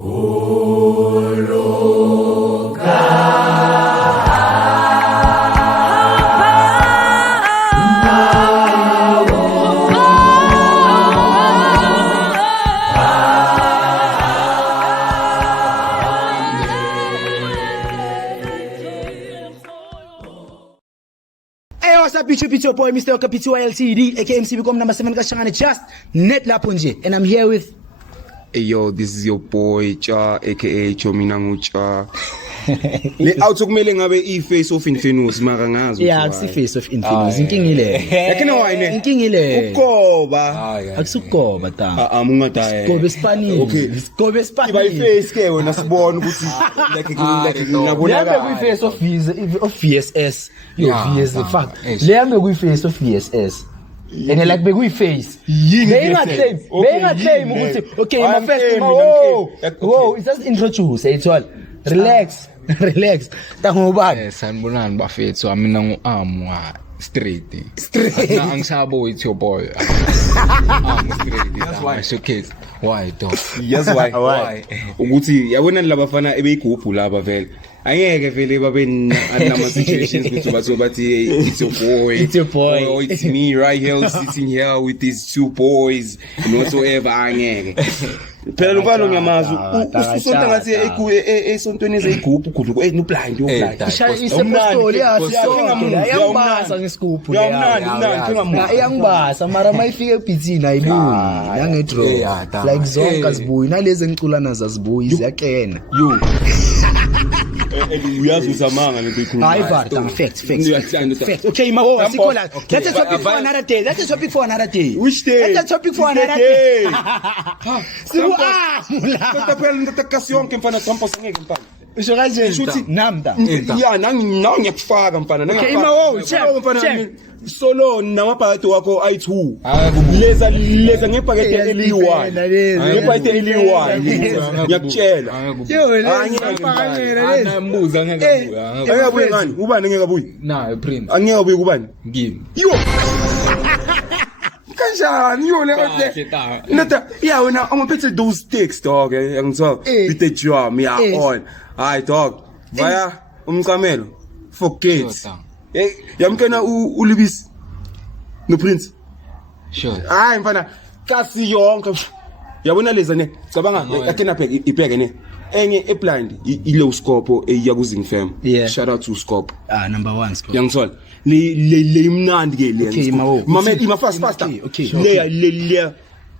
It's your boy Mr. Kapitwa LTD aka MC Become number 7 kaShangane just net lapho nje, and I'm here with hey yo, this is your boy Cha aka Chomina Ngucha. Le out kumele ngabe iface of Infamous mara ngazi yeah akusi face of Infamous inkinga ile yakena wayne inkinga ile ukoba akusukoba ta ungada Kobe Spanish okay Kobe Spanish iba iface ke wena sibona ukuthi like nabona le ku face of VSS yo VS the fact le ku face of VSS and like bekuyi face beyingathembi ukuthi okay my first whoa it's just introduce it's all relax tangubani sanibonani bafethu mina ngu-Amu straight angisabo it's your boy Amu straight that's why showcase why dog yes why ukuthi yabona labafana ebeyigubhu laba vele ayeke vele babe nama situations ukuthi bathi it's your boy or it's me right here sitting here with these two boys and whatsoever angeke phela lombalo ngiyamazi usonta ngathi esontweni ezeyigubhu gudluko no blind isepostoli yangibasa ngesigubhu yangibasa mara mayifike ebhithini ayibuyi yange draw like zonke azibuyi nalezi engiculana zazibuyi ziyakena yo uyazi uzamanga lento ikhuluma hayi but facts okay mawo asikhola that's a topic for another day which day that's a topic for another day kodwa phela ntatakazi yonke mfana sampo singeke mfana usho kanje ukuthi namda ya nangu ngiyakufaka mfana okay mawo check solo namabhakede wakho i2 leza ngebhakede eli1 ngebhakede eli1 ngiyakutshela anambuza angabuyi ngani ubani ngekabuyi na prince angekabuyi kubani ngimi yo kanjani yo nata yeah wena angiphethe those sticks dog ngitho with the drum yeah on hi dog vaya umqamelo forget yamkena ulibisi no prince sure hayi mfana kasi yonke yabona leza ne cabanga akena ibheke ne enye eblind ile scope eyakuzingi fam shout out to scope number 1 scope yangithola le imnandi ke le okay mama ima fast okay le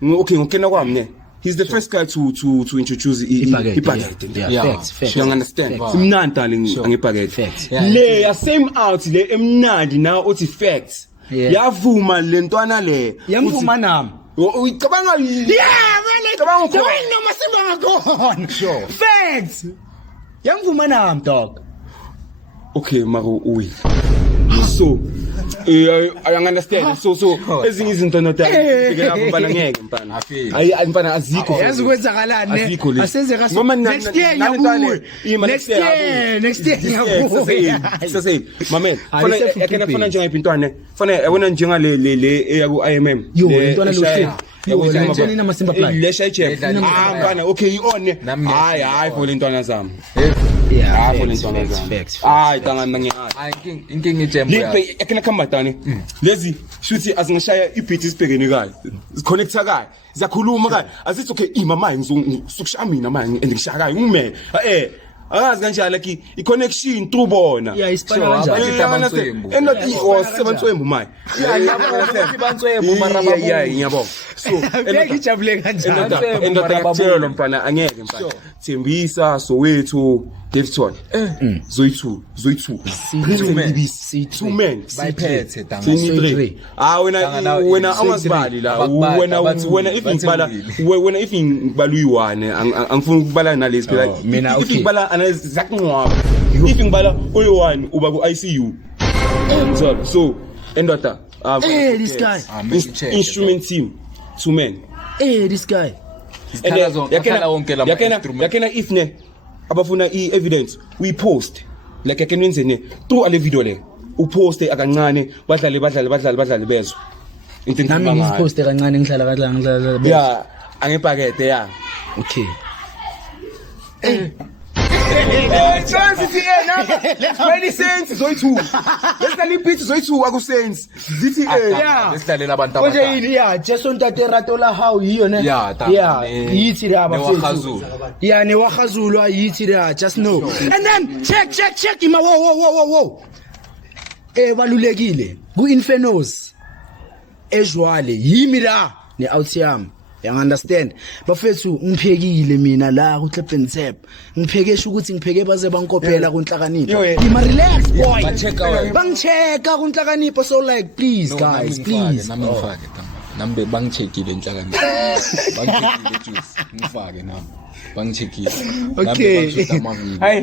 okay ngokena kwami ne he's the first guy to introduce ibhakede facts you understand imnandi darling angibhakede le ya same out le emnandi now uthi facts yavuma lentwana le yamvuma nami uyicabanga manje cabanga noma sibanga sure facts yamvuma nami dog okay maro uyi so I understand so ezinye izinto notake lapho ngeke mfana hayi mfana azikho yazi kwenzakalani aseze kaso next year sase mamela fana yakena fana njengayibintwana fana yabona njengale eyaku IMM yo intwana lo yabona ina masimba plan le shayche mfana okay ione hayi for lentwana zami facts hayi tangana ngiyazi inkinga ijembo libe yakena khambatani lezi shuthi azingishaya ibeat isibhekeni kahle connecta kahle ziyakhuluma kahle asithi okay imama ngizokushaya mina manje ngishaya kahle ngume akazi kanjalo like i-connection trubona isipana kanjani enoti sebantswembu manje ngiyabonga so ngijabule kanjani endoda mfana angeke mfana Thembisa Soweto Davidson Zoithu two men bayiphethe wena awasibali la wena if ngibala uyiwane angifuni ukubala nalezi phela if ngibala anazakungwaba if ngibala uyiwane uba ku ICU so endoda this guy instrument team two men this guy yakena if ne abafuna i-evidence we-post like yakena wenzene through ale video le uposte akancane badlale bezwe into nami ngiposte kancane ngihlala ya angebhakede ya okay Let's 20 cents zoyi2. Let's dlala beat zoyi2 akusense. Zithi yeah. Lesidlalela abantu Konje abadala. yini yeah, Jason Tate Ratola how yiyo ne? Yeah, yithi la bafethu. Yeah, ne wakhazulu yithi la just know. And then check ima whoa. Balulekile ku Infernos. Ejwale yimi la ne Outiyam. You understand? Bafethu ngiphekile mina la ku Clip and Tap. Ngiphekesha ukuthi ngipheke baze bankopela ku Nhlakanipho. Ima relax boy. Bangicheka ku Nhlakanipho so like please guys, please. Nami ngifake nambe bangichekile Nhlakanipho. Bangichekile juice. Ngifake nami. Bangichekile.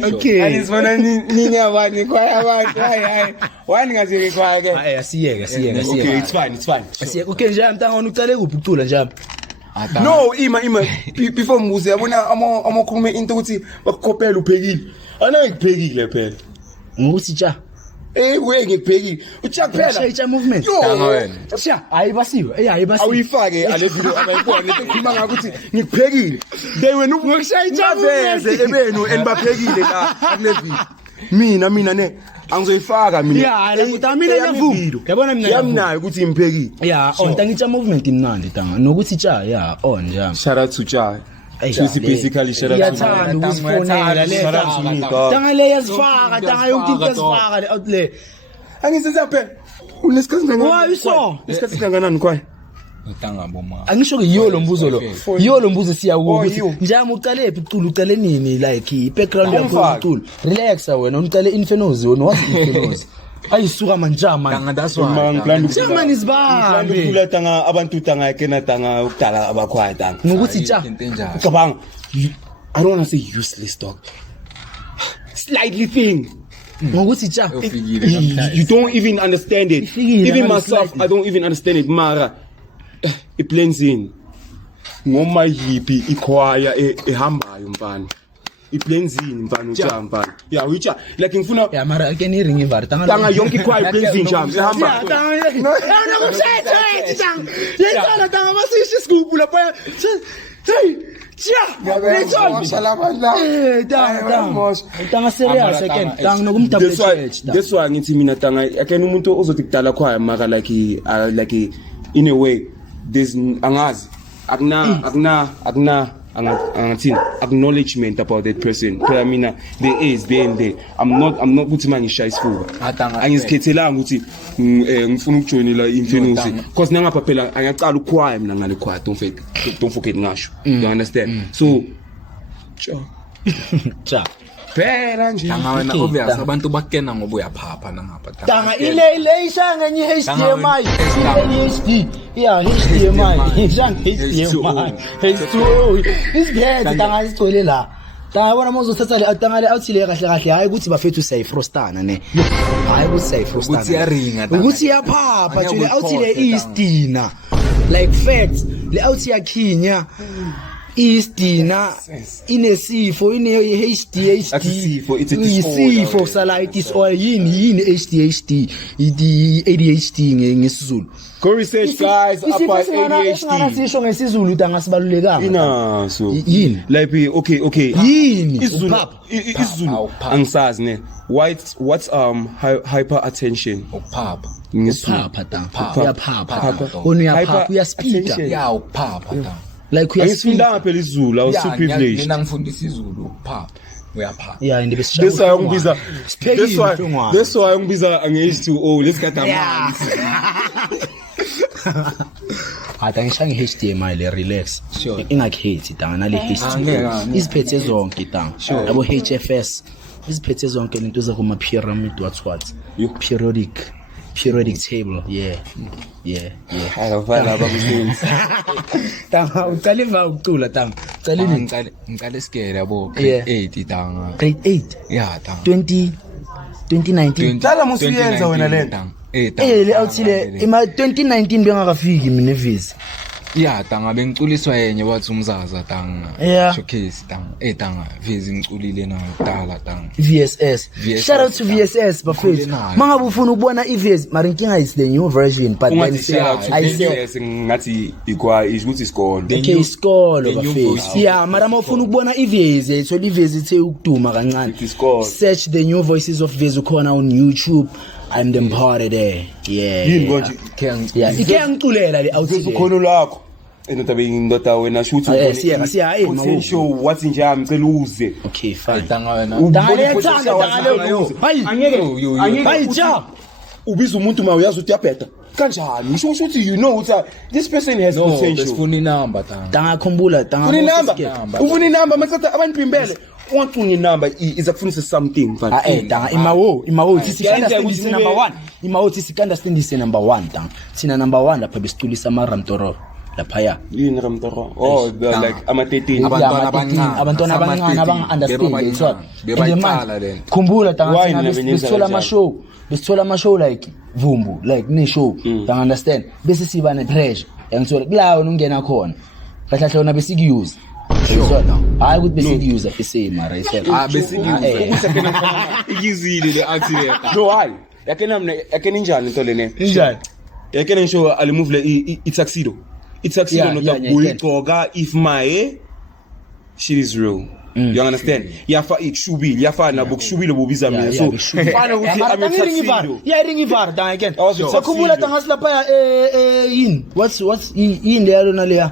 Okay. Ayisifuna nini abantu kwaya abantu. Hayi. Wani ngazike kwake. Hayi asiyeke. Okay, it's fine. Asiyeke. Okay nje mntanga ucale kuphi ucula nje. No, ima before muze yabona amakhulume into ukuthi bakukhopela uphekile. Ana ngikuphekile phela. Ngokuthi cha. Uye ngikuphekile. Ucha kuphela. Cha movement. Tanga wena. Cha, ayibasiwe. Ayibasiwe. Awuyifake ale video abayibona lento ekhuluma ngakho ukuthi ngikuphekile. They wena Ngokushayitsha movement ebenu enibaphekile la kule video. Mina ne angizoyifaka mina. Yeah, la kuthi mina ngiyavuma. Yabona mina. Yamnayo ukuthi imphekile. Yeah, on tangitsha movement imnandi tanga. Nokuthi cha, yeah, on nje. Shout out to Cha. She's basically shout out to Yathanda ukusifonela le. Tanga le yazifaka, tanga yonke into yazifaka le out le. Angisenza phela. Unesikhathi ngani? Why so? Isikhathi kangakanani kwaye? Utanga boma. Angisho ke yiyo lo mbuzo lo. Yiyo lo mbuzo siyawo ukuthi njami uqale epicula uqale nini like background yakho uqula. Relax wena uqale Infernos wena wazi Infernos. Ayisuka manjama. Tanga that's why. Jamani isibambe. Ngikula tanga abantu tanga ekena tanga ukudala abakhwaya tanga. Ngokuthi cha. Cabanga. I don't want to say useless dog. Slightly thing. Ngokuthi cha. You don't even understand it. Even myself I don't even understand it. Mara it blends in. Ngoma yipi ikhwaya ehambayo mfana. It blends in mfana ucha mfana. Yeah, ucha like ngifuna yeah mara ake ni ring ivar tanga yonke ikhwaya blends in jam ehamba. Tanga ngokusethe tanga. Yenzala tanga masisho isigubhu lapha. Hey, cha. Tanga serious again. Tanga nokumdouble check. That's why ngithi mina tanga akena umuntu ozothi kudala khwaya maka like in a way there's angazi angathini acknowledgement about that person. Phela mina there is there I'm not ukuthi manje ngishaya isifuba angizikhethela ukuthi ngifuna ukujoinela Infernos because nangapha phela angiyacala ukhwaya mina ngale khwaya don't forget ngasho you understand so cha phela nje tanga wena obvious abantu bakena ngoba uyaphapha nangapha tanga ile ishanga nye HDMI HD yeah HDMI ishanga HDMI H2O isibhethe tanga isicwele la tanga bona mozothatha le tanga le awuthile kahle hayi ukuthi bafethu sayifrostana ne hayi ukuthi sayifrostana ukuthi yaringa ukuthi yaphapha nje awuthile istina like facts le awuthi yakhinya istina inesifo ine ADHD isifo salaitis or yini ADHD ADHD ngesizulu go research guys about ADHD sisho ngesizulu tanga sibalulekanga ina so yini like okay yini isizulu angisazi ne what's hyperattention ukuphapha ngephapha tanga uyaphapha uyaphapha uyaspita ya ukuphapha tanga like uyasifunda phela isizulu awu so privileged mina ngifundisa isizulu ukuphapha uyaphapha yeah ndibe that's why ngibiza that's why ngibiza nge-H2O lesikade amanzi Atangisha nge-HDMI le relax ingakhethi tanga nale HD iziphethe zonke tanga yabo HFS iziphethe zonke lento zakuma pyramid what periodic table yeah akavala abakusenzi tanga ucaliva ucula tanga ucalini ngicale skele yabo grade 8 tanga grade 8 yeah tanga 2019 dala musiyenza wena lento le awuthile ema 2019 bengakafiki mina evisi Yeah, tanga bengiculiswa yenye wathi umzaza tanga. Yeah. Showcase tanga. Tanga vezi ngiculile na dala tanga. VSS. Shout out to VSS bafethu. Mangabe ufuna ukubona iVS, mara inkinga is the new version but then I say ngathi ukuthi isikolo. Okay, isikolo bafethu. Yeah, mara mawufuna ukubona iVS, ethola iVS ithe ukuduma kancane. Search the new voices of VS ukhona on YouTube. I'm the party there. Yeah. Yini konje? Yeah. Ike ngiculela le out there. Ukhona lakho. Endotabe indoda wena shoot ukhona. Show wathi nje ngicela uze. Okay, fine. Tanga wena. Hayi cha. Ubiza umuntu ma uyazi ukuthi uyabheda. Kanjani? Usho ukuthi you know ukuthi this person has potential. Sifuna inamba tanga. Tanga khumbula tanga. Ufuna inamba maqeda abantu pimbele. Wantunga inamba is akufunisa something mfana. Tanga imawo thisikanda stand number 1. Imawo thisikanda stand number 1 tanga. Thina number 1 lapha besitulisa amaramtoro. Lapha ya. Yini ramtoro? Oh, like ama-13 abantwana abancane abanga-understand so khumbula tanga besithola ama-show like Vumbu like ne-show tanga understand bese siba ne-pressure yangithola kulawo ungena khona kahle kahle wona besikuyuza hayi ukuthi besikuyuza bese mara ikizile le accident no hayi yakena njani into lene njani yakena ngisho alimove le i-tuxedo notabuyiqoka if my shit is real. You understand? Yafa ikshubile yafana bokushubile bobiza mina so fana ukuthi I'm ring ivar tanga again so khumbula tanga silapha yini what's yini leyo naleya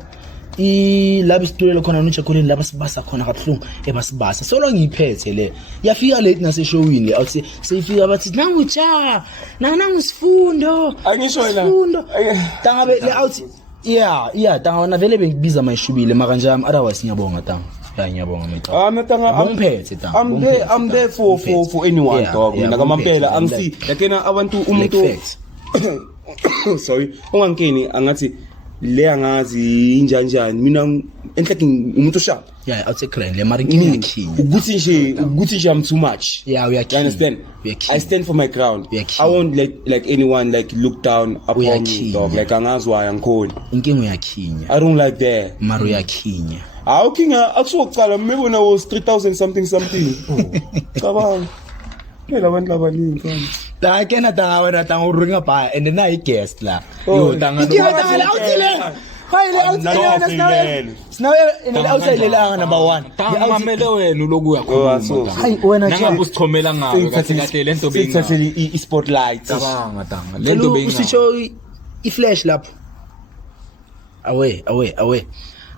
laba isitulo khona nochakoleni laba sibasa khona kabuhlungu ebasibasa solo ngiyiphethe le yafika late nase showini awuthi seyifika bathi nangu cha nangu sifundo angisho sifundo tanga le awuthi yeah tanga wona vele bengibiza mayishubile maka nje otherwise ngiyabonga tanga ngiyabonga ngiphethe tanga I'm there for anyone dog mina ngamampela angisi yakena abantu umuntu sorry ungangeni angathi le angazi injanjani mina enhlaki umuntu sharp yeah I'll take le mara ngini king ukuthi nje I'm too much yeah we are king. You understand I stand for my ground I won't like anyone like look down upon me dog like angazwa ngikhona inkinga uyakhinya I don't like that mara uyakhinya kinga akusokuqala mebona was 3000 something cabanga phela abantu labaningi mfana ta kena ta wena ta uringa pa and then I guest la yo tanga sinawe in the outside lelanga number 1 mamele wena uloku uyakhuluma hayi wena cha nangabe usichomela ngawe kahle kahle lento beyinga ithathele i-spotlight cabanga tanga lento beyinga usisho i-flash lapho away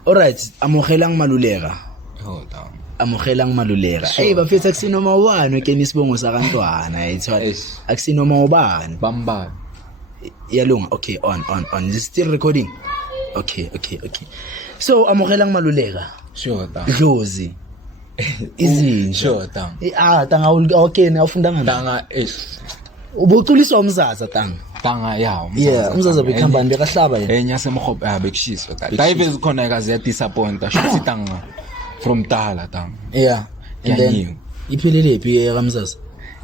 alright amogelang maluleka tanga amogelang maluleka bafethu akusinoma 1 ke nisibongo sakantwana yithwa akusinoma ubani bambani yalunga okay on is still recording okay so amogelang maluleka sure tanga dlozi izinja sure tanga tanga awukene awufunda ngani tanga ubuculiswa umzaza tanga umzaza bekhambani bekahlaba yena nyasemhobo bekushiswa dive zikhona ekazi ya disappoint shuthi tanga from Tala tanga and then iphelele phi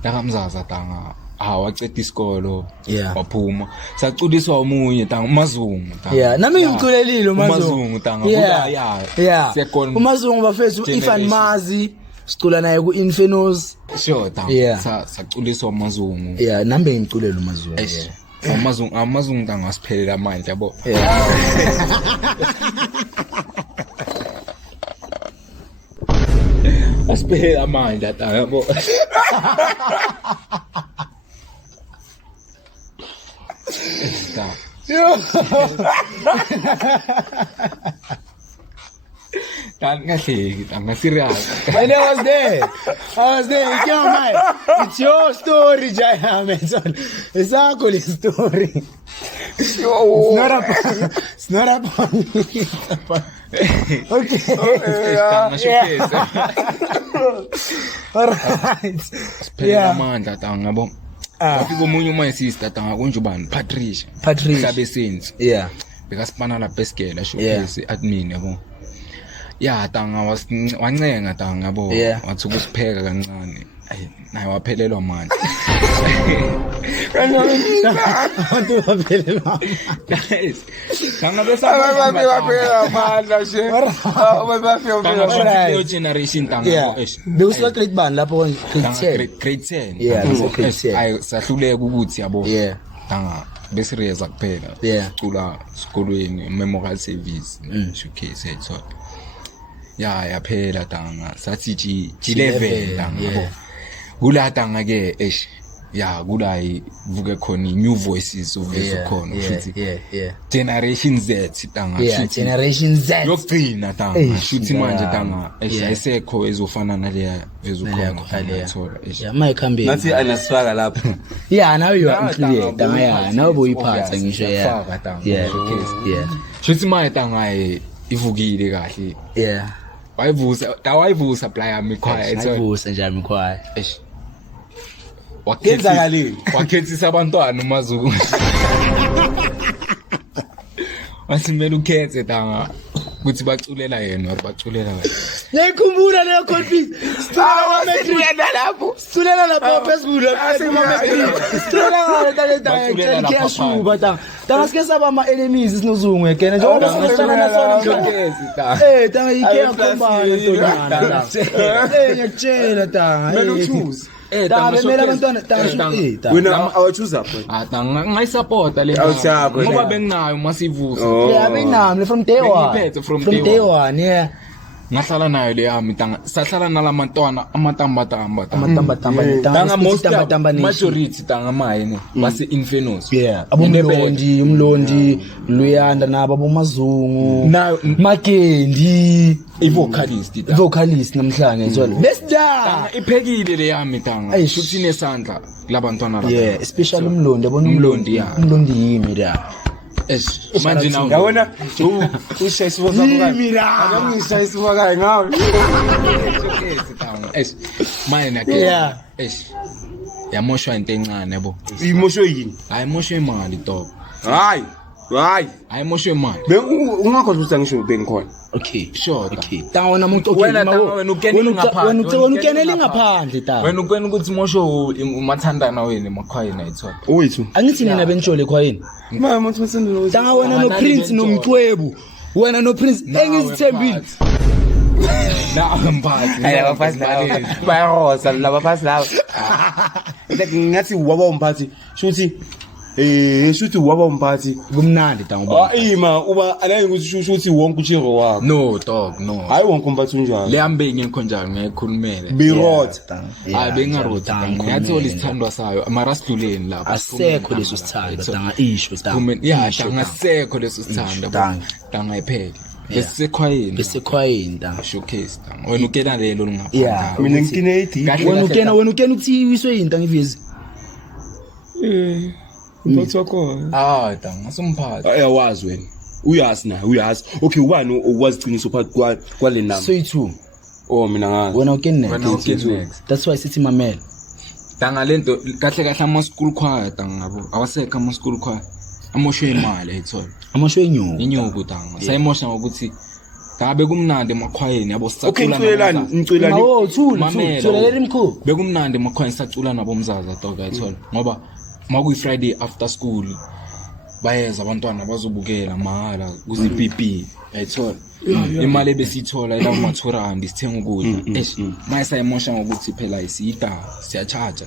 kamzaza tanga waceda isikolo waphuma saculiswa umunye tanga umazungu tanga nami ngiculelile umazungu tanga second umazungu bafethu Ifan Mazi sicula naye ku Infernos sure tanga saculiswa umazungu nambe ngiculela umazungu amazungu tanga asiphelela manje yabo asiphelela manje tanga yabo stop tanga hleki tanga serious and I was there it's your story Jaya Manson it's our story it's not about okay alright amandla tanga yabo afika umunye uma sister tanga konjubani Patricia Sabesenzi bekasipana la beskela showcase admin yabo tanga wancenga tanga yabo wathi ukusipheka kancane naye waphelelwa manje. Abantu baphelelwa. Guys, tanga generation tanga Bewuswa grade bani lapho grade 10. Yeah, grade 10. Ayi sahluleka ukuthi yabo. Yeah. Tanga besireza kuphela. Yeah. Sicula esikolweni memorial service showcase etho. Yaphela tanga sathi G11 tanga yabo. Kula tanga ke kula vuke khona new voices oveza khona futhi generation Z tanga futhi generation Z yokugcina tanga futhi manje tanga ayisekho ezofana naleya ezokhona thola mayikhambe nathi anasifaka lapho now you are clear tanga now boyiphatha ngisho futhi manje tanga ivukile kahle wayivusa apply yami khaya wayivusa nje yami khaya wakhethisa abantwana uMaZulu wasimela ukhethe tanga ukuthi baculela yena baculela wena ngiyikhumbula leyo conflict siculela lapho phezulu siculela ngiyashuba tanga sike saba ama enemies sinozungu again njengoba sihlala nasona tanga ikhe yakhombana ntonyana ngiyakutshela tanga Mela abantwana wena awuchoose apho ngayisupporta le ngoba benginayo masivusa benginami from day one ngahlala nayo le yami tanga sahlala nalamantwana amatamba tanga most majority tanga mayene base Infernos umlondi Luyanda nabo bomazungu Makendi vocalist namhlanje ngizwela bestar iphekile le yami tanga futhi nesandla labantwana la especially umlondi yabona umlondi yimi la manje nawo yabona ushayisiwa akangishayisiwa kayi ngawe manje nakhe yamoshwa into encane yabo imosho yini ayimoshwe imali dog hayi ayimoshwe imali ungakho ukuthi ngisho bengikhona okay sure tanga wena umuntu wena ukenele ngaphandle tanga wena ukwena ukuthi mosho umathandana wena emakhwayeni ayithola owethu angithi nina bentshole ekhwayeni mama umathandana tanga wena no Prince nomcwebu wena no Prince engizithembile mphathi ayabafasi laba bayarosa laba fasi laba ngathi waba umphathi shuthi shuthi waba umphathi kumnandi tanga ima uba anayi ukuthi shuthi wonke uchiro wakho no dog no hayi wonke umphathi unjalo le ambe ngekho njalo ngekhulumele birot bengaroti tanga yathola isithandwa sayo amarasiduleni lapha asekho leso sithando tanga isho tanga tanga asekho leso sithando tanga iphele besekhwayeni tanga showcase tanga wena ukena lelo lungapha mina ngikine ID wena ukena uthi wiswe yini tanga ivezi umphathi wakho tanga asumphathi ayawazi wena uyazi okay ubani owaziqiniso phakathi kwale namba so you mina ngazi wena ukene that's why sithi mamela tanga lento kahle ama school choir tanga ngabo awasekho ama school choir amoshwe imali ayithola amoshwe inyuku tanga sayimosha ngokuthi ngabe kumnandi emakhwayeni yabo sicula ngicela thula lemkhulu bekumnandi emakhwayeni sacula nabomzaza doga ayithola ngoba makuyi Friday after school bayeza abantwana bazobukela mahala kuziPP ayithola imali besithola ila ma200 sithenga ukudla maye sayimosha ngokuthi phela isida siyacharge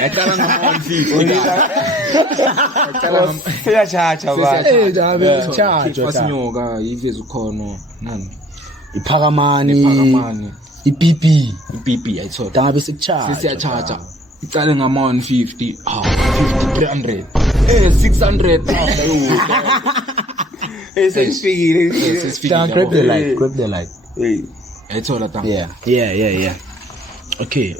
yaqala ngama-150 siyacharge jabe charge wasinyoka ivezi ukhono nani iphakamani iPP ayithola tanga bese kucharge siyacharge icale ngama-150 300 600 grab the light ayithola tanga yeah okay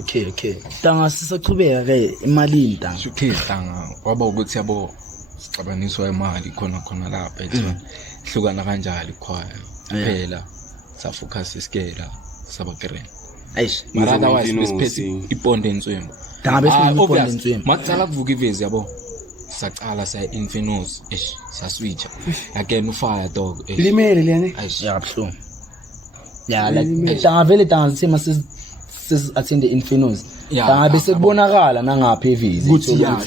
tanga sisachubeka ke imalini tanga showcase tanga kwaba ukuthi yabo sixabaniswa imali khona lapha ayithola hlukana kanjalo ikhwaya phela safocus iskela sabagreen ayish mara otherwise besiphethe iponde entswembu tanga bese iponde entswembu matsala kuvuka ivezi yabo sacala sa Infernos saswitcha again ufire dog limele lene yabhlungu like tanga vele tanga sima attend Infinos ngabe sekubonakala nangapha evizi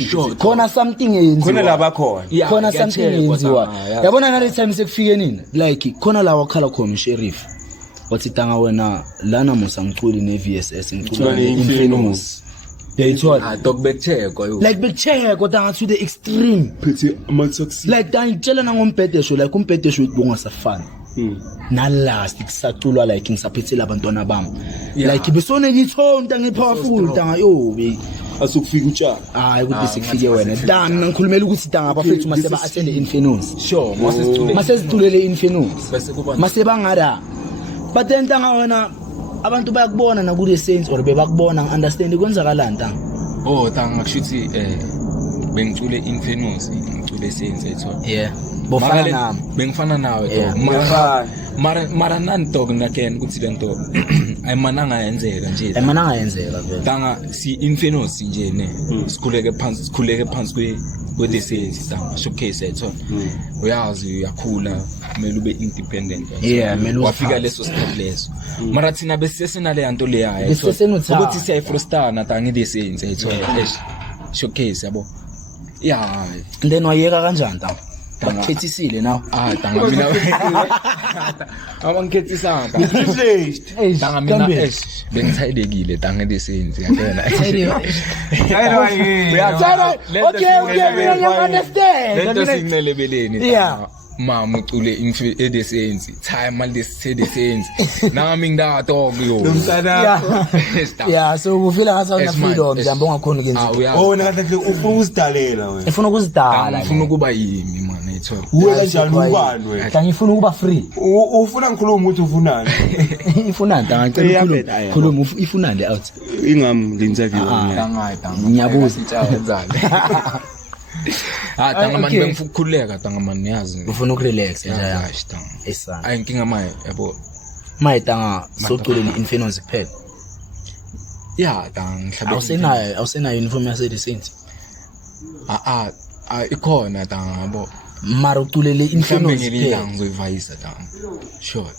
sure khona something yenziwa khona laba khona khona something yenziwa yabona ngale time sekufike nini like khona la wakhala khona sheriff wathi tanga wena lana musangiculi ne VSS ngicula ne Infinos yayithola dog becheko like becheko tanga to the extreme phethe ama-taxi like tangitshela nangombhedesho like umbhedesho ubongasafana na last kusaculwa like ngisaphethela abantwana bami like besone ngithonta ngipowerful tanga yo asukufika utshaka hayi ukuthi sikufike wena dami ngikhulumela ukuthi tanga abafethu mase ba attend Infinos sure mase siculele Infinos mase bangada but then tanga wena abantu bayakubona na kule sense or bebakubona ngiunderstand kwenzakalani tanga tanga kushuthi bengicule Infinos ngicule sense ethola bofana nami bengifana nawe mara nanto ngakena ukuthi lento ayimananga yenzeka nje ayimananga yenzeka vele tanga si Infinos nje ne sikhuleke phansi kwe sense tanga showcase ethola uyazi uyakhula kumele ube independent kumele wafika leso sikhathi leso mara thina besesena le nto le yaya ukuthi siyayfrustana tanga the sense ethola showcase yabo then wayeka kanjani tanga bakhethisile nawe tanga mina abangikhethisanga tanga mina bengithayidekile tanga lesenzi yabona okay mina understand lento sinelebeleni mama ucule edesenzi time lesenzi nami ngidadog yo so ufila ngathi una freedom njalo ungakhona ukwenza nakahle ufuna uzidalela wena ufuna ukuzidala ufuna ukuba yimi man ethola uwe kanjani ubani wena kanti ngifuna ukuba free ufuna ngikhuluma ukuthi ufunani ifunani ngicela khuluma ifunani out ingami le interview ngiyabuza tanga manje bengifuna ukukhuleka tanga manje yazi ufuna ukurelax nje esana ayinkinga maye yabo maye tanga socule ni Infinos kuphela tanga ngihlabe awusenayo uniform yase decent ikhona tanga yabo mara uculele Infinos kuphela ngizoyivayisa tanga sure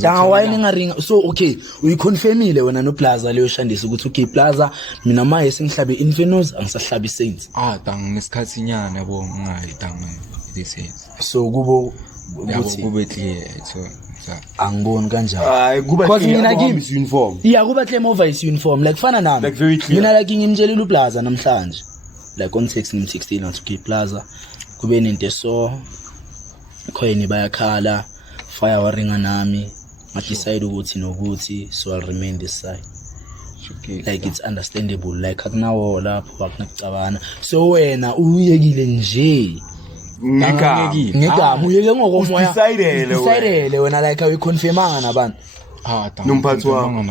tanga wayini ngaringa so okay uyiconfirmile wena no Plaza leyo shandisa ukuthi okay Plaza mina maye singihlabe Infinos angisahlabi Saints tanga ngesikhathi nyana yabo ngayi tanga decent so kubo ukuthi kube clear so angiboni kanjani hayi kuba because mina kimi uniform kuba claim over is uniform like fana nami like very clear mina like ngimtshelile uPlaza namhlanje like on text ngim16 athi okay Plaza kube nento so khoyini bayakhala fire waringa nami I decide ukuthi nokuthi so I'll remain this side like it's understandable like akunawo lapho akunakucabana so wena uyekile nje ngegama uyeke ngokomoya decidele wena like ayiconfirmanga nabantu nomphathi wakho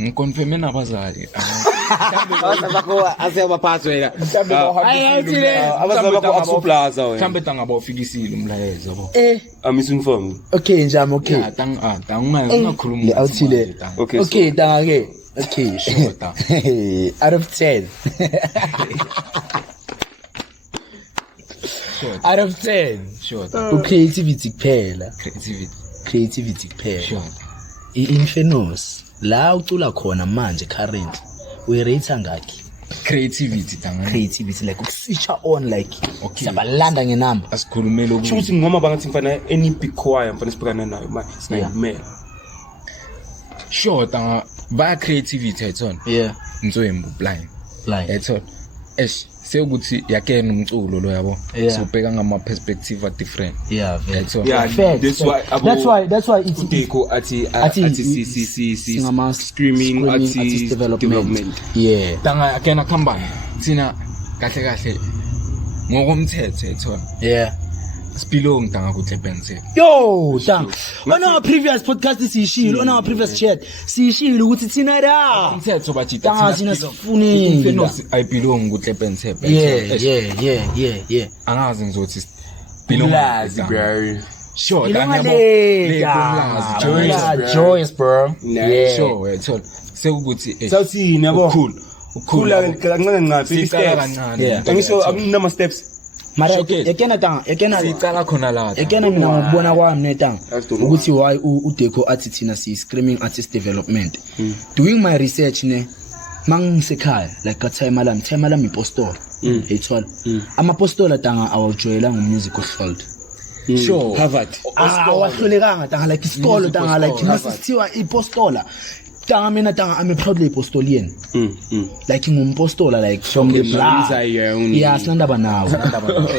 ngiconfirme nabazali abazakho asiyabaphathi wena abazakho akuplaza wena mhlambe tanga bawufikisile umlayezo yabo amis uniform okay njami okay tanga ungakhuluma awuthile okay tanga ke okay sure out of 10 out of 10 sure creativity kuphela kuphela sure Infinos la ucula khona manje currently uyirate ngakhi creativity tanga creativity like ukuswitcha on like sabalanda ngenamba asikhulumela ukuthi ukuthi ngoma bangathi mfana any big choir mfana sibhekana nayo manje sinayimela sure tanga ba creativity ethona Ntswembu blind ethona sekuthi yakena umculo lo yabo sobheka ngama perspective different that's why it's Deko ati screaming artist development tanga yakena company thina kahle ngokomthetho ethona Spilong tanga kuTlepense tanga on our previous podcast sishilo on our previous chat sishilo ukuthi thina la umthetho bathi tanga sina sifunile Infinos ayibelong kuTlepense angazi ngizothi belong sure joyous bro sure ethola sekukuthi sawuthini yabo ukhula kancane ngaphi steps ngisho akunama steps mara ekena sicala khona la ekena mina ngokubona kwami netanga ukuthi why uDeco athi thina si screaming artist development. Doing my research ne mangisekhaya like time alam ipostora ethola amapostola tanga awujwayela ngomusic ohloled. Sure Harvard awahlolekanga tanga like isikolo tanga like masithiwa ipostola tanga mina tanga I'm a proudly apostolian like ngumpostola like from the blood yeah sinandaba nawo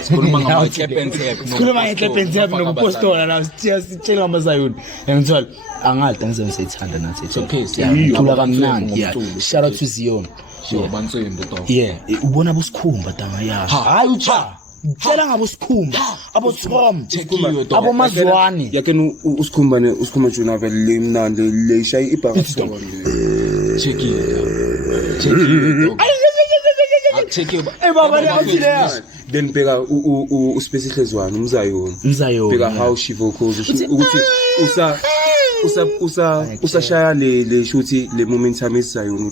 sikhuluma ngama-Clepensep nokupostola la sitshela ngamaZayuni ngithola angalita ngizosayithanda nathi okay siyacula kamnandi yeah shout out to Zion sure bantswendo to yeah ubona busikhumba tanga ya hayi ucha Tshela ngabo sikhumba abo Tom abo Mazwani yakena usikhumba juna vele lemnandi leshaya ibhaka check baba le then bheka uSpecihlezwana umzayo bheka how she vocals ukuthi usashaya le shuthi le momentum esizayo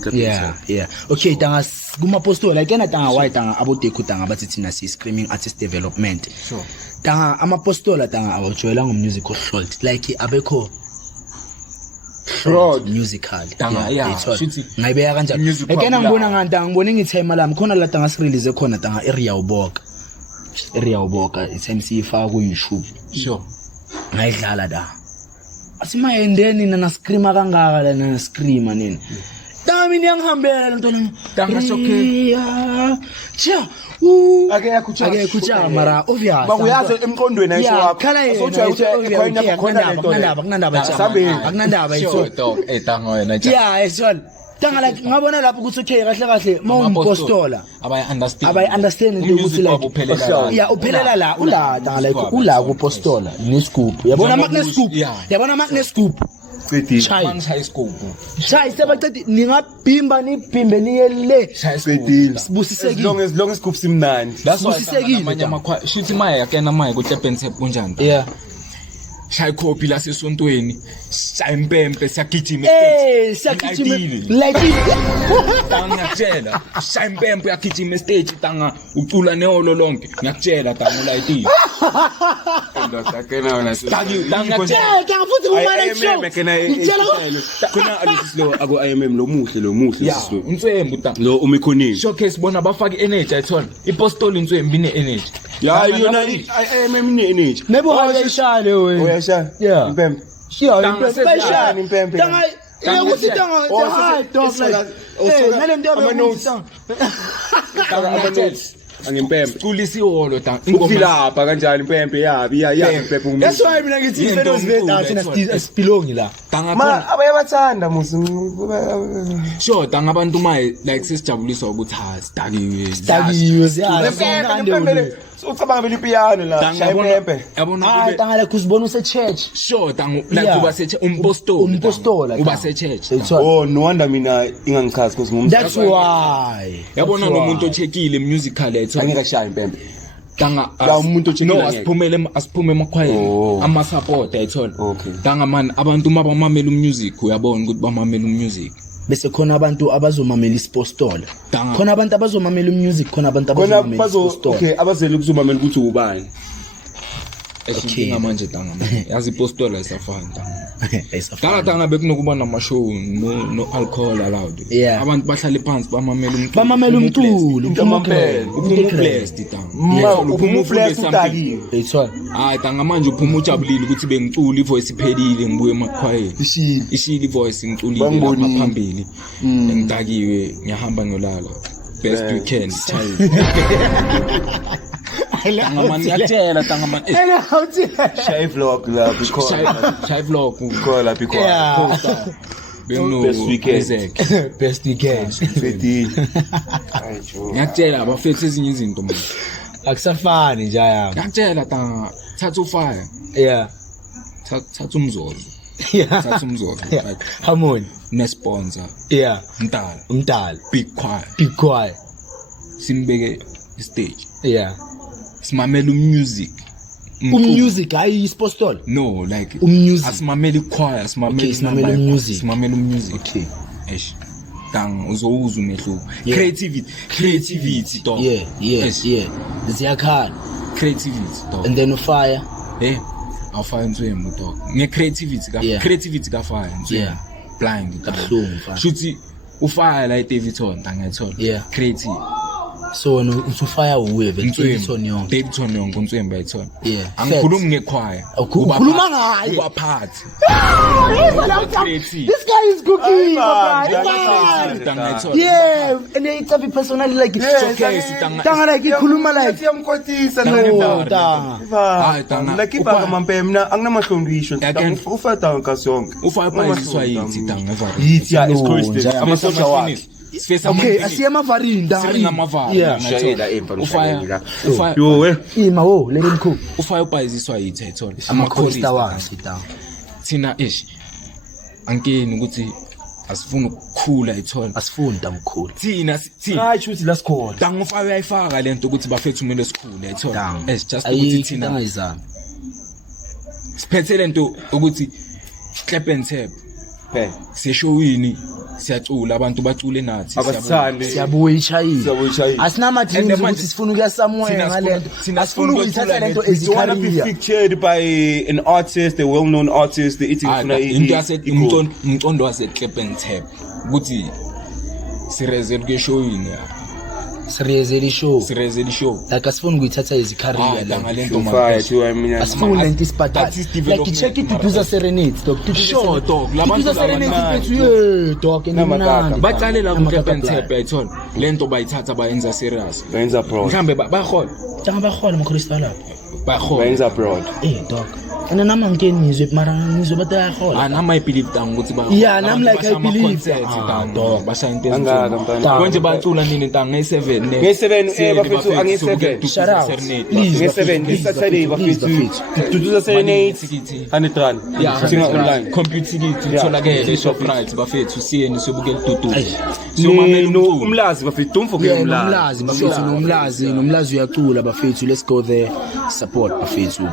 yeah okay tanga kuma postola ikena tanga why tanga abo Deco tanga bathi thina si screaming artist development sure tanga amapostola tanga awujwayela ngomusic ohloled like abekho fraud musical tanga yeah shuthi ngayibeka kanjani ekena ngibona ngantanga ngibona ngithema lami khona la tanga sirelease khona tanga area uboka it's ifaka ku YouTube sure ngayidlala da asimayendeni na screama kangaka la na screama nini dami niyangihambela lento nami tanga okay cha ake kucha mara obvious bakuyazi emqondweni ayisho wakho akunandaba sure dog tanga wena yeah it's tanga like ngabona lapho ukuthi okay kahle mawumpostola abayi understand into ukuthi like yeah uphelela la ula tanga like ula kupostola ne scoop yabona makne scoop high school chai sebaqedi ningabhimba nibhimbe niyele sibusisekile as long as scoop simnandi sibusisekile amanye amakhwa shithi maya yakena maya ku Clepensep kunjani yeah shayi copy la sesontweni shayimpempe siyagijima siyagijima like tanga ngiyakutshela shayimpempe uyagijima stage tanga ucula neholo lonke ngiyakutshela tanga ulayitini ndosakena wena tanga futhi kumana show ngitshela kuna alisilo ako IMM lo muhle sislo uNtswembu tanga lo umekhonini showcase bona bafaka energy ayithona ipostoli uNtswembu ine energy ya yona IMM ine energy nebo ayishale wena yeah impempe impempe tanga ukuthi tanga dog like nale nto ama-notes angempempe culisa iholo tanga ukufilapha kanjani impempe yabi impempe that's why mina ngithi ifedo ziveda thina sipilongi la tanga ma abayabathanda musi sure tanga abantu maye like sesijabuliswa ukuthi sidakiwe ucabanga vele ipiano la shayimpepe yabona tanga la kuzibona use church sure tanga like kuba se umpostola uba se church oh no wonder mina ingangichazi because that's why yabona nomuntu ochekile musical ethu angeke shaya impempe tanga umuntu ochekile no asiphume emakhwayeni ama support ayithola tanga man abantu mabamamela umusic uyabona ukuthi bamamela umusic bese khona abantu abazomamela isipostola khona abantu abazomamela umusic khona abantu abazomamela isipostola okay abazele ukuzomamela ukuthi ubani okay manje tanga yazi ipostola isafana tanga bekunokuba namashow no alcohol allowed abantu bahlala phansi bamamela umculo uphuma blessed tanga uphuma blessed utali ayithola hayi tanga manje uphuma ujabulile ukuthi bengicula ivoice iphelile ngibuye emakhwayeni ishili ivoice ngiculile lapha phambili ngitakiwe ngiyahamba ngolala best you can tanga man ngiyatshela tanga man shy vlog la because shy vlog kola because best weekend ngiyatshela abafethu ezinye izinto manje akusafani nje yami ngiyatshela tanga thatha ufire thatha umzozo thatha umzozo harmony nesponsor mdala big choir simbeke stage simamela umusic hayi ispostol no like umusic asimamela ichoir simamela umusic okay eish tang uzowuza umehluko. Creativity dog. Yeah. Ziyakhala. Creativity dog. And then ufire. Awufire Ntswembu dog. Creativity ka fire Ntswembu. Blind dog. Shuthi ufire like Davidson tangayithola. Creative. So usufire uwe Davidson yonke. Ntswembu ayithola. Angikhulumi ngekhwaya. Ukhuluma ngayo. Ubaphathi. This guy is cooking, and they have personality like tanga like ikhuluma like siyamkhothisa like ibanga mampemna anginamahlongisho ufata kasonke ufayipayiswa yithi tanga yithi is Christian amasosha wakhe okay asiyama varinda shayela emva ufaya yo ima wo let him cook ufayipayiswa yithi ayithola amakhorista wakhe thina angeni ukuthi asifuna ukukhula ayithola asifuni tamkhulu thina hayi chuthi lasikhona tangufaka uyayifaka lento ukuthi bafethu kumele sikhule ayithola just ukuthi thina angayizami siphethe lento ukuthi clap and tap seshowini siyacula abantu bacule nathi siyabuya ichayile asinama dreams ukuthi sifuna ukuya somewhere ngalento asifuna ukuyithatha lento ezikharia featured by an artist, a well-known artist, eating umcondo wase clap and tap ukuthi sirezele ke showini sirezele show like asifuna ukuyithatha ezikharia ngalento asifuna lento isipatala like check it to serenade dog sure dog labantu serenade dog enamnandi baqale la ku clap and tap ayithola lento bayithatha bayenza serious bayenza proud mhlambe bakhona amakhristo lapho bayenza proud dog and nama ngeni nizwe mara nizwe batayahola nama I believe tang ukuthi ba I'm like I believe dog basha into ezithile konje bacula nini tang nge7 bafethu angi7 shout out nge7 this Saturday bafethu tuduza serenade 100 rand singa online computer ticket tholakele Shoprite bafethu siyeni sobukela dudu umlazi bafethu don't forget umlazi bafethu nomlazi uyacula bafethu let's go there support bafethu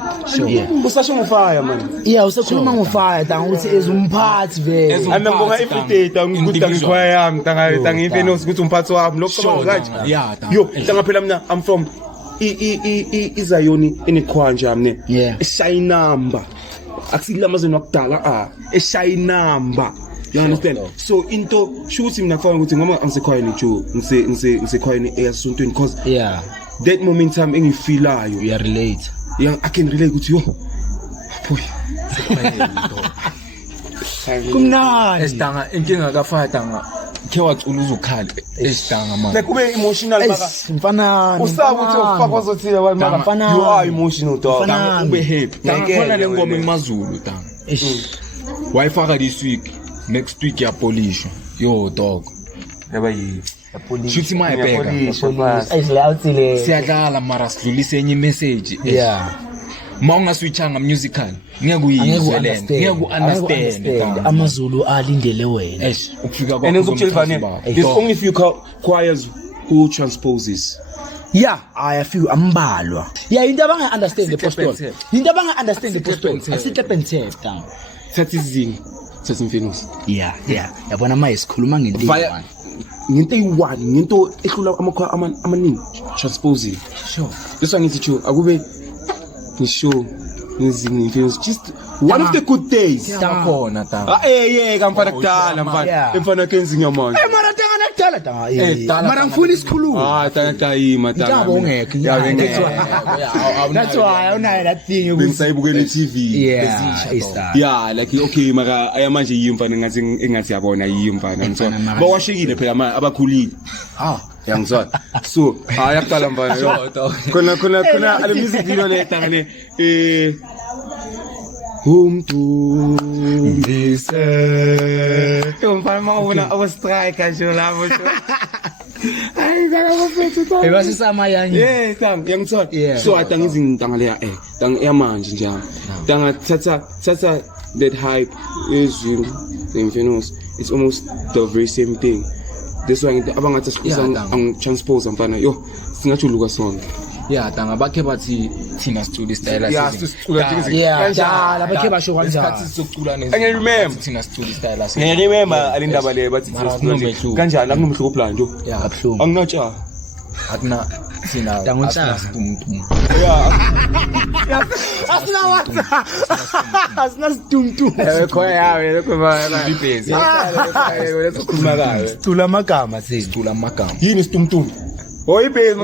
usasho ngofire man usakhuluma ngofire tanga ukuthi ezumphathi vele ngibonga everyday tanga ukuthi ngikhwaya yami tanga imfenos ukuthi umphathi wami lokho kanje yo tanga phela mina I'm from izayoni enikhwanja mne eShayinamba akusilamazweni wakudala eShayinamba you understand so into shooting mina kufanele ukuthi ngoma angisekhwayeni jo ngisekhwayeni eyasontweni because that moment time engifeelayo you are relate I can relate ukuthi yo boy kumnandi esitanga inkinga kafaya tanga ke wacula uzukhala esitanga manje like ube emotional maka mfana usaba ukuthi ufaka wazothina maka you are emotional dog ube happy khona le ngoma eMazulu tanga wayifaka this week next week ya polish yo dog yaba yi shuthi mayibheka ayizilawuthile siyadlala mara sidlulise enye message mawungaswitchanga musical ngeke understand amaZulu alindele wena ukufika kwakho and ngizokutshela there's only few choirs who transposes I feel ambalwa into abanga understand the postal asihle pentep down thathi izinga sesimfenos yabona manje sikhuluma ngento eyi-1 ngento ehlula amakhwa amaningi transposing sure this one ngithi akube ngisho ngizingifeels just one of the good days khona tanga kamfana kudala mfana emfana kenza inyamanje mara tanga nakudala mara ngifuna isikhuluma tanga ima tanga ungekho that's why unayo that thing bengisayibukela TV like okay maka ayamanje yimfana engathi yabona yimfana ngithola bawashekile phela abakhulile yangizwa so ayaqala mfana khona ale music video le tanga le mfana mawuna aba strike nje lapho ebasisama yangi tanga yangithola so atanga izintanga le tanga yamanje njalo tanga thatha that hype is the infamous it's almost the very same thing this one abangathi sikusa angitranspose mfana yo singathi uluka sonke yeah tanga bakhe bathi thina sicula istyle Yeah, sicula dala bakhe basho kanjani isikhathi sokugcula I can remember. thina sicula istyle I remember alindaba le bathi kanjani akunomhluko plan nje yeah abhlungu anginatsha akuna thina Dangotsha. asina sidumtu khona yawe lokho busy khuluma kayo sicula amagama sini sicula amagama yini situmtum oyibhezi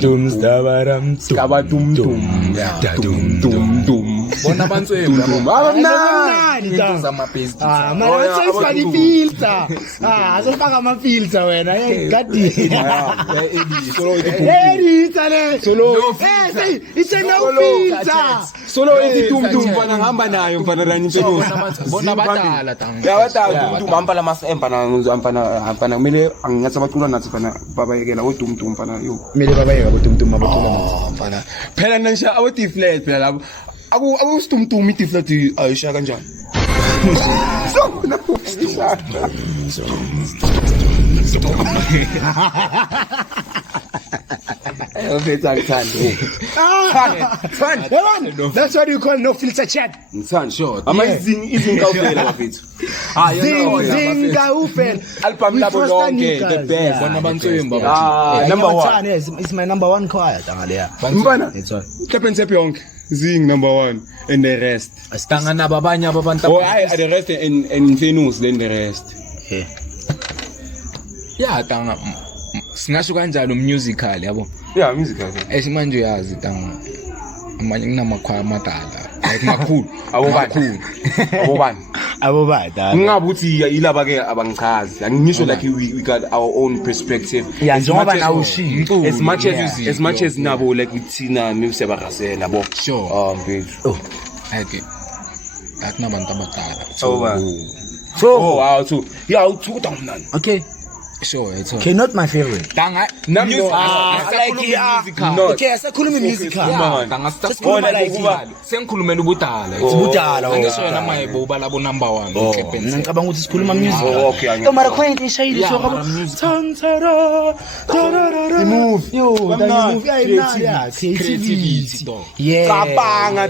dum stabaram kabatumtum tum bona abantswembu abamnani into zamabhezi mara sesifaka filter asofaka ama filter wena gadi ithenga ufilter solo isitumtum mfana ngihamba nayo mfana rani mpelo bona badala tanga yabadala tumtumba la mfana kumele angathi abacula nathi mfana babayekela odumtum mfana yo kumele babayeka bodumdum abacula mfana phela nansha awu deflate phela labo aku situmtum deflate ayisha kanjani That's what you call no filter chat. Sure. Amazing kaufela bafethu. Zinga ufela. Album labo lonke the best. bona abantswembu Number 1. It's my number 1 choir tanga leya. Mfana. It's all. Captain Tep yonke. Zing number 1 and the rest. tanga nabo abanye abantu Oh, the rest and famous then the rest. yeah tanga singasho kanjalo musical yabo Yeah, musical. esimanje uyazi tanga amanye kunamakhwaya amadala like makhulu Abobani. Abobada. Ngabe uthi yilaba ke abangichazi. Angisho like we got our own perspective. Yeah, njengoba nawo ushiya. As much as nabo like uthina msebarasela yabo. Sure. Mfethu. okay akunabantu abadala So, wow, so yeah, uthi down. Okay. sure it's all Okay, not my favorite. tanga Music. Okay, asakhuluma musical. tanga sengikhulumela ubudala Ubudala. angisho wena mayibo ubalabo number 1 Mina ngicabanga ukuthi sikhuluma music. Okay. Yo mara khona into ishayile so kabo. Tantara. Move. Yo, move. Yeah, creativity. Yeah. Cabanga,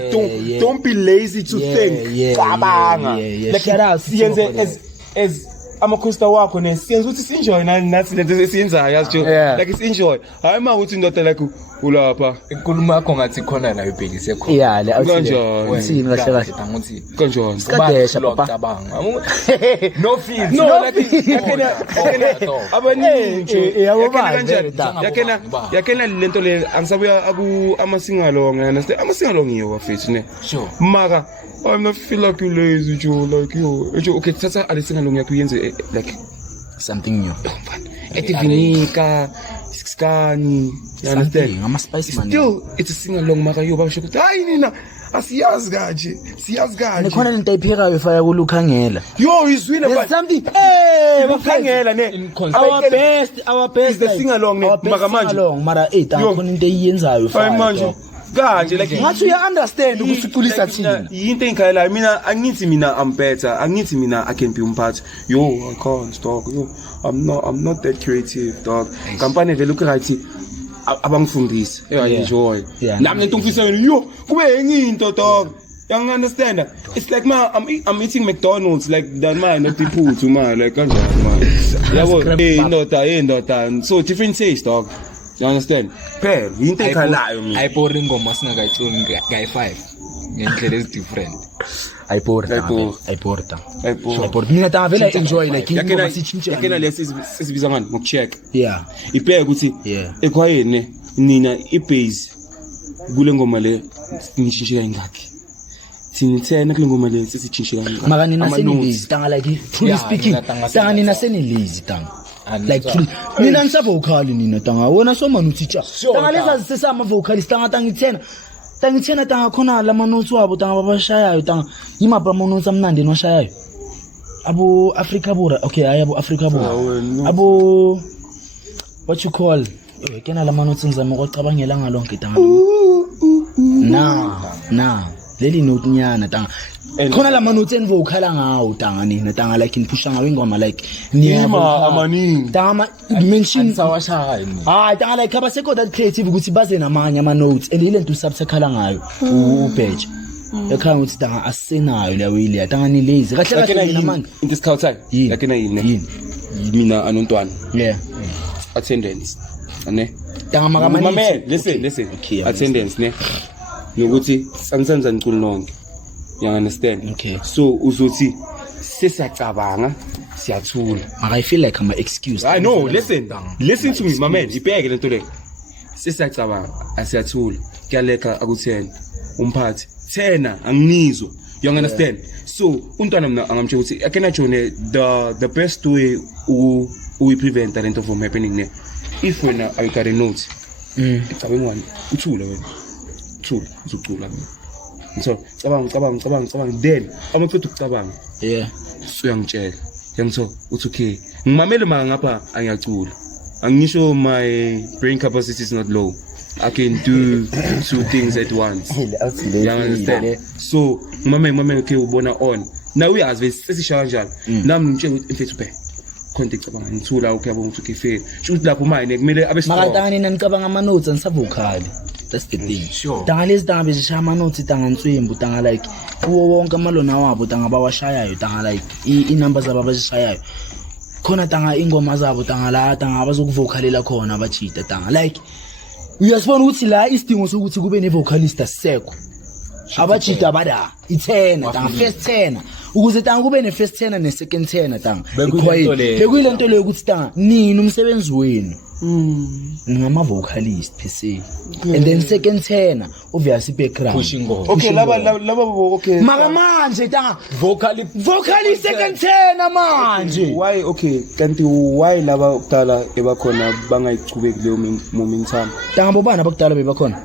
don't be lazy to think. Cabanga. Like shout out siyenze as amacosta wakho nesiyenza ukuthi sinjoy nathi lento esiyenzayo yazi like it's enjoy hayi mawuthi indoda like ulapha inkulumo yakho ngathi khona la ibhekise khona yeah le kanjani uthini kahle kahle tanguthi kanjani Kadesha papa. cabanga no feels abaningi yabo yakena lento le angisabuya amasingalong understand amasingalong yiyo bafethu ne sure maka I'm not feel like you lazy Joe like yo okay thatha alisingalong yakho yenze like something new. etivinika skani you understand Ngama spice man. still it's a singalong maka yo basho ukuthi hayi nina asiyazi kanje siyazi kanje Nekhona lento ayiphekayo efaya kulukhangela. yo izwile There's but something bakhangela ne our best is the sing-along ne maka manje mara khona into eyenzayo fine manje kanje like ngathi uya understand ukuthi uculisa thina. Into engikhayela mina angithi mina I'm better angithi mina I can be umphathi yo I can't talk yo I'm not that creative dog kampani vele look right abangifundisi I enjoy nami lento ngifisa yo kube enye into dog you understand it's like I'm eating McDonald's like that man not iphuthu man like kanjani man yabo indoda so different taste dog you understand phela into ekhalayo mina ayibori ingoma singakayiculi ngayi5 ngendlela ezi different Ayiport. Mina tanga vele enjoy like ingoma sichintsha. yakena lesibiza ngani ngokucheck Yeah. ibheke ukuthi ekhwayeni nina ibase kule ngoma le ngishintshela ingakhi thini 10 kule ngoma le sisichintshe kanjani Maka nina senilizi tanga like truly speaking tanga nina senilizi tanga like truly nina nisa vocal nina tanga wona so manu teacher tanga leza sesama vocalist tanga ngithena tanga khona la manotes wabo tanga babashayayo tanga yimapha manotes amnandi noshayayo abo Africa bora okay ayabo Africa bora abo what you call kena la manotes ngizama ukucabangela ngalonke tanga na leli note nyana tanga khona la manotes enivokhala ngawo tanga nina tanga like inipusha ngawo ingoma like amaningi tanga mention sawashaya yini tanga like abasekho that creative ukuthi baze namanye ama notes and ile nto usubsekhala ngayo ubheja ekhaya ukuthi tanga asenayo leyo ile tanga ni lazy kahle kahle namanje into isikhawu yakena yini mina anontwana attendance ane tanga makamani listen okay, attendance ne nokuthi sangisenza ngiculu nonke you understand okay so uzothi sesiyacabanga siyathula I feel like I'm an excuse I know listen to me my man ibheke lento le sesiyacabanga asiyathula kuyaleka aku10 umphathi 10 anginizwa you understand so untwana mina angamtshela ukuthi I cannot jone the best way we prevent that into from happening ne if when I got a note icabanga ngani uthula wena thula uzucula so cabanga then amaqedwe ukucabanga so uyangitshela yangitho uthi okay ngimamele maka ngapha angiyacula angisho my brain capacity is not low I can do 2 things at once you understand so ngimamele okay ubona on now uyazi bese sesishaya kanjalo nami ngitshela ukuthi mfethu bhe contact cabanga ngithula okay yabona ukuthi fail shoot lapho manje kumele abe strong makatanga nina nicabanga ama notes anisavocali that's the thing sure tanga lezi tanga bezishaya ama notes tanga nswimbu tanga like kuwo wonke amalona wabo tanga bawashayayo tanga like inamba zabo abazishayayo khona tanga ingoma zabo tanga la tanga abazokuvocalela khona abachita tanga like uyasibona ukuthi la isidingo sokuthi kube ne vocalist asisekho abachita bada i10 tanga first 10 ukuze tanga kube ne first 10 ne second 10 tanga bekuyile nto leyo ukuthi tanga nini umsebenzi wenu ngama vocalist per se and then second 10 obviously background pushing go okay laba okay maka manje tanga vocalist second 10 manje why okay kanti why laba ukudala ebakhona bangayichubeki leyo momentum tanga bobana abakudala bebakhona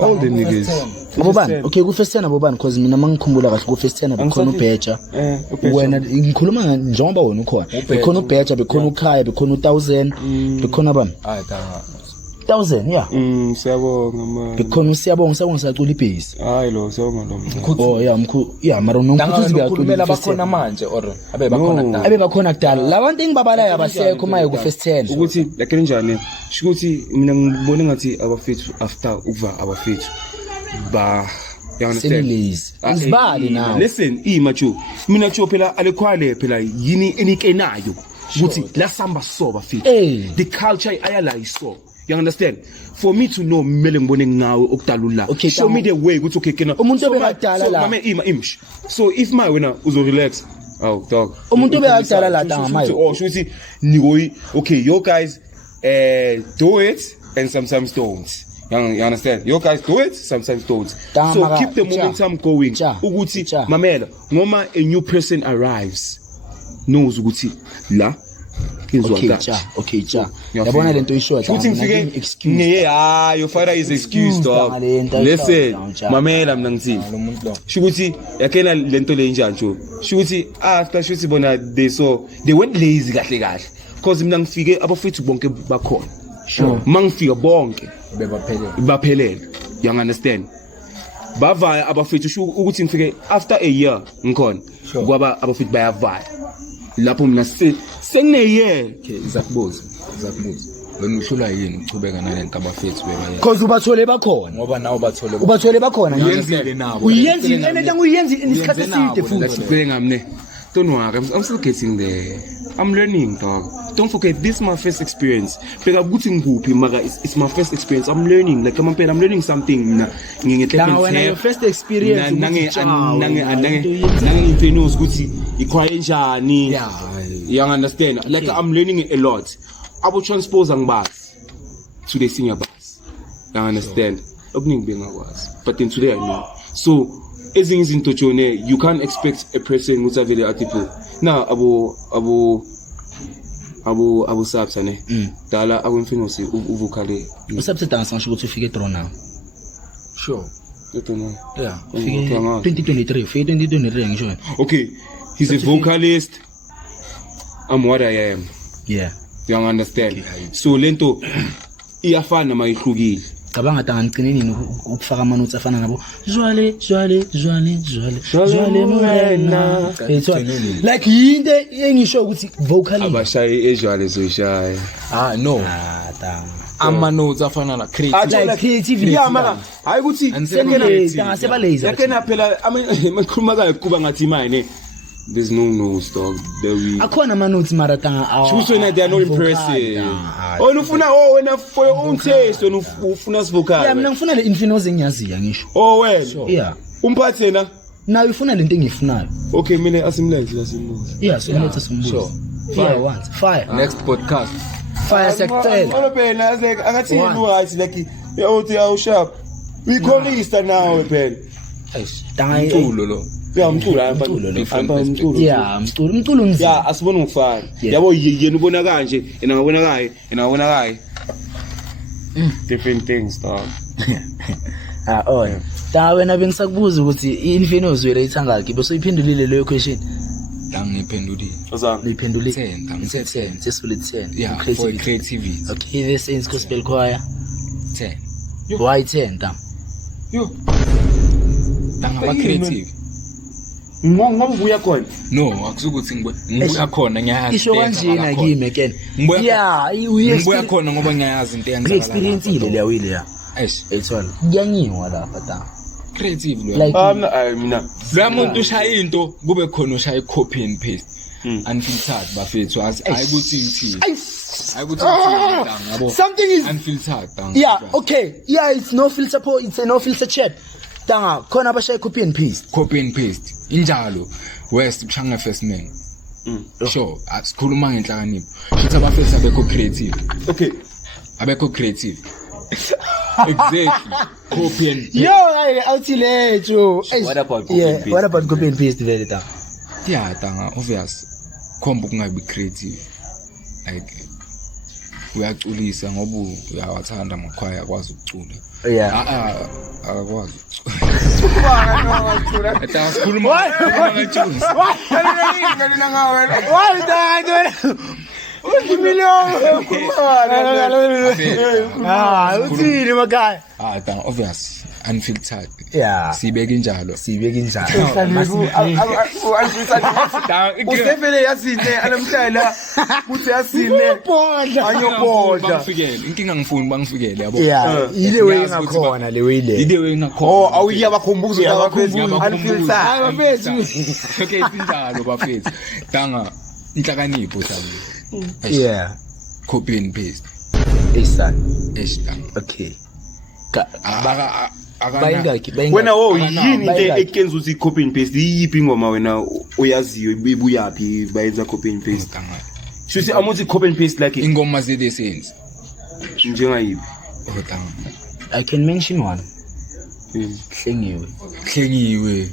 all the niggas abobani okay ku first 10 abobani because mina mangikhumbula kahle ku first 10 bekhona uBheja wena ngikhuluma njengoba wona ukhona bekhona uBheja bekhona uKhaya bekhona u1000 bekhona bani hayi tanga 1000 yeah siyabonga man bekhona siyabonga siyacula ibase hayi lo siyabonga lo oh yeah mara nomkhuthuzi beyakhulumela bakhona manje or abe bakhona kudala labantu engibabalayo abasekho maye ku first 10 ukuthi like kanjani ukuthi mina ngibona ngathi abafethu after ukuva abafethu ba you understand isibali now listen macho mina cho phela alekhwale phela yini enikenayo ukuthi la samba soba fit the culture ayala iso you understand for me to know mele ngibone ngawe okudalula show me the way ukuthi okay kena umuntu obekadala la mama image so if my wena uzo relax oh dog umuntu obekadala la tanga mayo oh shuthi nikoyi okay you guys do it and sometimes don't you understand you guys do it sometimes don't so keep the momentum going ukuthi mamela ngoma a new person arrives knows ukuthi la okay yabona lento isho ukuthi ngifike excuse your father is excuse dog listen mamela mina ngithini shukuthi yakena lento le njani nje shukuthi after shuthi bona they went lazy kahle because mina ngifike abafethu bonke bakhona sure mangifika bonke baphelele you understand bavaya abafethu ukuthi ngifike after a year ngikhona kwaba abafethu bayavaya lapho mina sengine year izakubuza wena uhlula yini uchubeka nalento abafethu bebaya because ubathole bakhona ngoba nawo ubathole bakhona uyenzile nabo uyenzile nento ngiyenzile isikhathi eside futhi kuye ngamne don't worry I'm still getting there I'm learning dog don't forget this is my first experience phela ukuthi ngikuphi maka it's my first experience I'm learning like I'm learning something mina ngingehle your first experience nange ngifenos ukuthi ikhwaye njani you understand like I'm learning a lot abo transpose angibazi today senior bus you understand okuningi bengakwazi but then today I know so ezinye izinto jone you can't expect a person who's avele atipo now abo sabsa ne dala akwemfinosi uvukale usabse dance ngisho ukuthi ufike draw now sure know yeah ufike 2023 ufike 2023 ngisho okay he's a vocalist I'm what I am yeah you understand so lento iyafana mayihlukile cabanga ngicine nini ukufaka amanotes afana nabo jwale morena like yinde engisho ukuthi vocally abashayi ejwale zoshaya no amanotes afana na creativity mara hayi ukuthi sebalaser yakena phela amakhuluma kahle kuba ngathi imine there's no notes dog there we akhona amanotes mara tanga chuso na they are not impressive ufuna wena for your own taste wena ufuna sivocal yeah mina ngifuna le infinios engiyaziya ngisho wena yeah umphathe na nawe ufuna lento engiyifunayo okay mina asimlenze asimbuza yeah so let's simbuza fire once fire next podcast fire sector phela angathi right like yo sharp we call it now phela umculo lo umculo nzima yeah asibona ngifana yabo yena ubona kanje ngabona kaye different things dog wena bengisakubuza ukuthi infinios wena ithanga kibe so iphendulile leyo question ngiphendulile ngiphendulile 10 sesifule 10 yeah for creativity okay the Saints Gospel Choir 10 why 10 yo ba creative ngobuya khona no akusukuthi ngibuya khona ngiyazi isho kanjena kimi ken yeah ngibuya khona ngoba ngiyazi into eyenzakala experience ile leyo ile ya ethona kuyanyiwa lapha ta creative lo mina lo muntu ushaya into kube khona ushaya copy and paste unfiltered bafethu ayikuthi ngabo something is unfiltered yeah okay yeah it's no filter it's a no filter chat tanga khona abashaya copy and paste injalo west kushanga first name sure asikhuluma ngenhlakanipho shithi abafethu abekho creative okay abekho creative exactly copy and yo awuthi letho what about copy and paste vele ta yeah tanga obvious khomba kungabi creative like uyaculisa ngoba uyawathanda amakhwaya akwazi ukucula yeah akwazi uthini makhaya obvious unfiltered yeah sibeke injalo usefele yasine alamhlala uthi yasine anyobodla bangifikele inkinga ngifuni bangifikele yabo yeah ile way ngakhona le way le ile way ngakhona awuya bakhumbuza unfiltered abafethu okay injalo bafethu danga inhlakanipho sami yeah copy and paste okay bayingaki wena yini into ekenza ukuthi copy and paste yipi ingoma wena uyaziyo ibuyapi bayenza copy and paste shuthi amuthi copy and paste like ingoma ze Saints njengayipi I can mention one Hlengiwe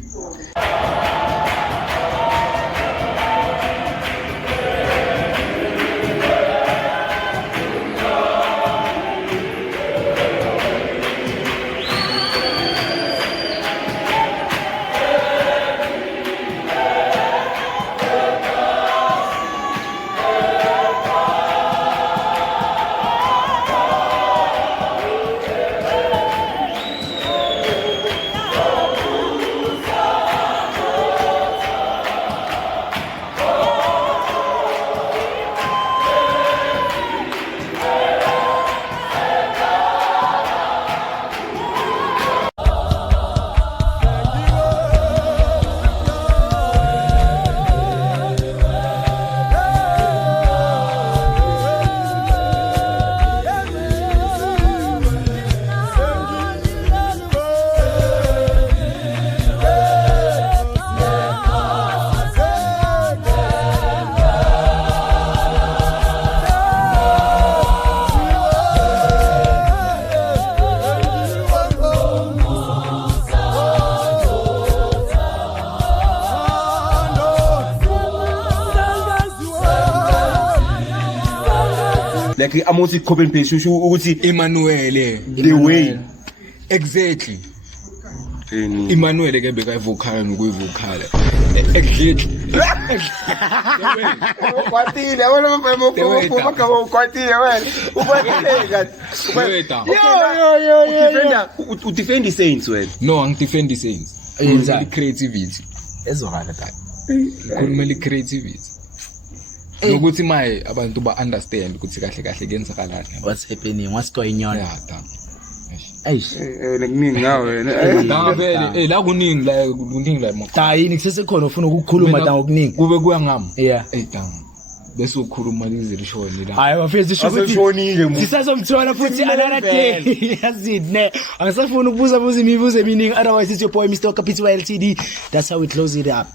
like amuthi copy and paste ukuthi Emmanuel the way exactly Emmanuel ke beka vocal nokuyivocal exactly Ukwatile yabona mfana ukwatile wena ukwatile kathi udefend Saints wena no angidefend Saints yenza creativity ezwakala kahle khulumela creativity nokuthi maye abantu ba understand ukuthi kahle kahle kuyenzakalani what's happening what's going on yeah damn kuningi ngawe la vele la kuningi la yini kusesekhona ufuna ukukhuluma da okuningi kube kuya ngami yeah damn bese ukhuluma lizilishoni la hayi bafethu aseshonile sisazomthola futhi another day yazini angisafuna ukubuza imibuzo eminingi otherwise it's your boy Mr. Kapitwa LTD. That's how we close it up.